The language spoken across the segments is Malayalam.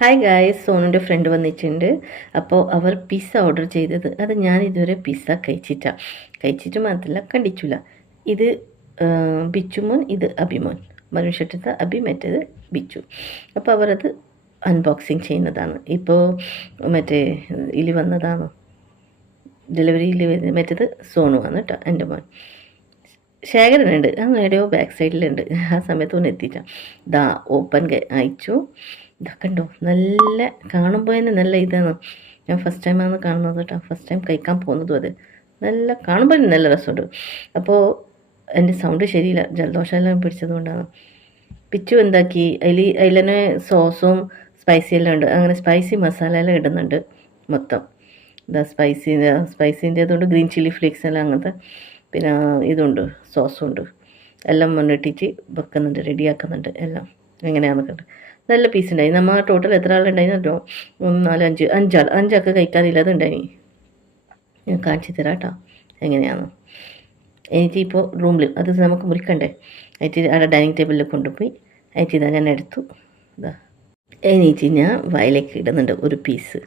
ഹായ് ഗായ്സ്, സോനുൻ്റെ ഫ്രണ്ട് വന്നിട്ടുണ്ട്. അപ്പോൾ അവർ പിസ്സ ഓർഡർ ചെയ്തത് അത് ഞാൻ ഇതുവരെ പിസ്സ കഴിച്ചിട്ട് മാത്രമല്ല കണ്ടിച്ചില്ല. ഇത് ബിച്ചുമോൻ, ഇത് അഭിമോൻ. മനുഷ്യട്ടത്തെ അഭി, മറ്റേത് ബിച്ചു. അപ്പോൾ അവരത് അൺബോക്സിങ് ചെയ്യുന്നതാണ്. ഇപ്പോൾ മറ്റേ ഇതിൽ വന്നതാണ്, ഡെലിവറിയിൽ മറ്റേത് സോണുവാണ് കേട്ടോ, എൻ്റെ മോൻ. ശേഖരനുണ്ട്, ആ എവിടെയോ ബാക്ക് സൈഡിലുണ്ട്. ആ സമയത്ത് ഒന്ന് എത്തിച്ചാൽ ദാ ഓപ്പൺ അയച്ചു. ഇതൊക്കെ ഉണ്ടോ, നല്ല കാണുമ്പോൾ തന്നെ നല്ല ഇതാണ്. ഞാൻ ഫസ്റ്റ് ടൈമാണ് കാണുന്നത് കേട്ടോ, ഫസ്റ്റ് ടൈം കഴിക്കാൻ പോകുന്നതും അത്. നല്ല കാണുമ്പോൾ നല്ല രസമുണ്ട്. അപ്പോൾ എൻ്റെ സൗണ്ട് ശരിയില്ല, ജലദോഷമെല്ലാം പിടിച്ചതുകൊണ്ടാണ്. പിച്ചു എന്താക്കി, അതിലെന്നെ സോസും സ്പൈസി എല്ലാം ഉണ്ട്. അങ്ങനെ സ്പൈസി മസാല എല്ലാം ഇടുന്നുണ്ട് മൊത്തം. ഇതാ സ്പൈസിൻ്റെതുകൊണ്ട് ഗ്രീൻ ചില്ലി ഫ്ലേക്സ് എല്ലാം അങ്ങനത്തെ, പിന്നെ ഇതുണ്ട്, സോസുണ്ട്, എല്ലാം മുന്നിട്ടിച്ച് വെക്കുന്നുണ്ട്, റെഡിയാക്കുന്നുണ്ട് എല്ലാം. എങ്ങനെയാണെന്ന് കണ്ട് നല്ല പീസ് ഉണ്ടായി. നമ്മൾ ടോട്ടൽ എത്ര ആളുണ്ടായിരുന്നല്ലോ, 1 4 5 അഞ്ചൊക്കെ കഴിക്കാറില്ലാതെ ഉണ്ടായി. ഞാൻ കാണിച്ചു തരാം കേട്ടോ എങ്ങനെയാണ്. എനിക്ക് ഇപ്പോൾ റൂമിൽ അത് നമുക്ക് മുറിക്കണ്ടേ, അതിട്ട് അവിടെ ഡൈനിങ് ടേബിളിൽ കൊണ്ടുപോയി അതിട്ട് ഇതാ ഞാൻ എടുത്തു. ഇതാ എനിക്ക് ഞാൻ വയലേക്ക് ഇടുന്നുണ്ട് ഒരു പീസ്.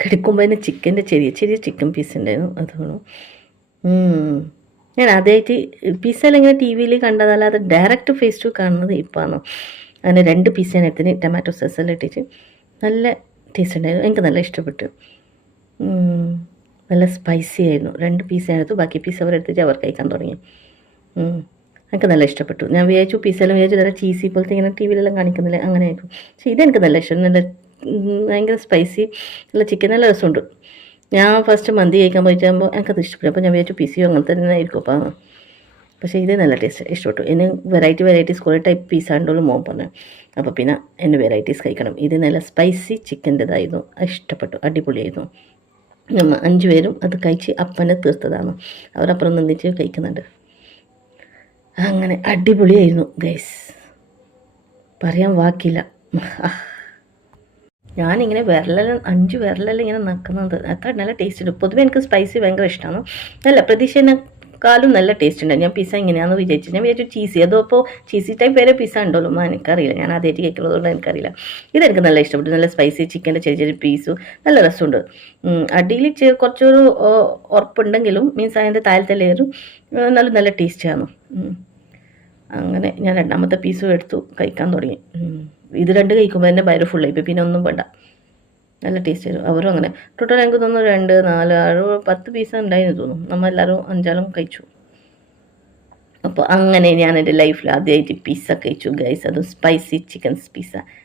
കിടക്കുമ്പോൾ തന്നെ ചിക്കൻ്റെ ചെറിയ ചിക്കൻ പീസ് ഉണ്ടായിരുന്നു, അതുകൊണ്ട് ഞാൻ ആദ്യമായിട്ട് പിസ്സയെല്ലാം ഇങ്ങനെ ടി വിയിൽ കണ്ടതല്ലാതെ ഡയറക്റ്റ് ഫേസ് ടു കാണുന്നത് ഇപ്പോഴാണ്. അങ്ങനെ 2 പീസ് ഞാൻ എടുത്തിന്, ടൊമാറ്റോ സോസെല്ലാം ഇട്ടിട്ട് നല്ല ടേസ്റ്റ് ഉണ്ടായിരുന്നു. എനിക്ക് നല്ല ഇഷ്ടപ്പെട്ടു. നല്ല സ്പൈസി ആയിരുന്നു. 2 പീസ് ഞാൻ എടുത്തു, ബാക്കി പീസ് അവരെടുത്തിട്ട് അവർ കഴിക്കാൻ തുടങ്ങി. എനിക്ക് നല്ല ഇഷ്ടപ്പെട്ടു. ഞാൻ വിചാരിച്ചു പീസെല്ലാം വിചാരിച്ചു നല്ല ചീസി പോലത്തെ ഇങ്ങനെ ടി വിയിലെല്ലാം കാണിക്കുന്നില്ല, അങ്ങനെ ആയിരിക്കും. പക്ഷേ ഇതെനിക്ക് നല്ല ഇഷ്ടം. നല്ല ഭയങ്കര സ്പൈസി, നല്ല ചിക്കൻ, നല്ല രസമുണ്ട്. ഞാൻ ഫസ്റ്റ് മന്തി കഴിക്കാൻ പോയിട്ടാകുമ്പോൾ എനിക്കത് ഇഷ്ടപ്പെട്ടു. അപ്പോൾ ഞാൻ വിചാരിച്ചു പിസിയോ അങ്ങനത്തെ തന്നെ ആയിരിക്കും. അപ്പോൾ പക്ഷേ ഇത് നല്ല ടേസ്റ്റ് ഇഷ്ടപ്പെട്ടു. എന്നെ വെറൈറ്റീസ് കുറേ ടൈപ്പ് പീസാണ്ടോളും മോൻ പറഞ്ഞു. അപ്പോൾ പിന്നെ എന്നെ വെറൈറ്റീസ് കഴിക്കണം. ഇത് നല്ല സ്പൈസി ചിക്കൻ്റെതായിരുന്നു, ഇഷ്ടപ്പെട്ടു, അടിപൊളിയായിരുന്നു. നമ്മൾ 5 പേരും അത് കഴിച്ച് അപ്പനെ തീർത്തതാണ്. അവരപ്പുറം നിന്നിട്ട് കഴിക്കുന്നുണ്ട്. അങ്ങനെ അടിപൊളിയായിരുന്നു ഗൈസ്, പറയാൻ വാക്കില്ല. ഞാനിങ്ങനെ 5 വിരലെല്ലാം ഇങ്ങനെ നക്കുന്നത് അത്ര നല്ല ടേസ്റ്റ് ഉണ്ട്. പൊതുവെ എനിക്ക് സ്പൈസി ഭയങ്കര ഇഷ്ടമാണ്. നല്ല പ്രതീക്ഷേക്കാളും നല്ല ടേസ്റ്റ് ഉണ്ട്. ഞാൻ പിസ്സ ഇങ്ങനെയാണെന്ന് വിചാരിച്ചു. ഞാൻ വിചാരിച്ചു ചീസി, അതോ ഇപ്പോൾ ചീസി ടൈപ്പ് വരെ പിസ്സ ഉണ്ടല്ലോ, എനിക്കറിയില്ല. ഞാൻ ആദ്യമായിട്ട് കഴിക്കുന്നതുകൊണ്ട് എനിക്കറിയില്ല. ഇതെനിക്ക് നല്ല ഇഷ്ടപ്പെട്ടു. നല്ല സ്പൈസി ചിക്കൻ്റെ ചെറിയ പീസും നല്ല രസമുണ്ട്. അടിയിൽ കുറച്ചൊരു ഉറപ്പുണ്ടെങ്കിലും മീൻസ് അതിൻ്റെ താഴത്തെ ലെയറും നല്ല ടേസ്റ്റിയാണ്. അങ്ങനെ ഞാൻ 2ാമത്തെ പീസും എടുത്തു കഴിക്കാൻ തുടങ്ങി. ഇത് 2 കഴിക്കുമ്പോൾ തന്നെ വയറ് ഫുള്ളായി, പിന്നെ ഒന്നും വേണ്ട. നല്ല ടേസ്റ്റ് ആയിരുന്നു. അവരും അങ്ങനെ ടോട്ടൽ എനിക്ക് തോന്നുന്നു 2 4 6 10 പീസ് ഉണ്ടായിരുന്നു തോന്നുന്നു. നമ്മളെല്ലാവരും 5 കഴിച്ചു. അപ്പോൾ അങ്ങനെ ഞാൻ എൻ്റെ ലൈഫിൽ ആദ്യമായിട്ട് പിസ്സ കഴിച്ചു ഗൈസ്, അതും സ്പൈസി ചിക്കൻ പിസ്സ.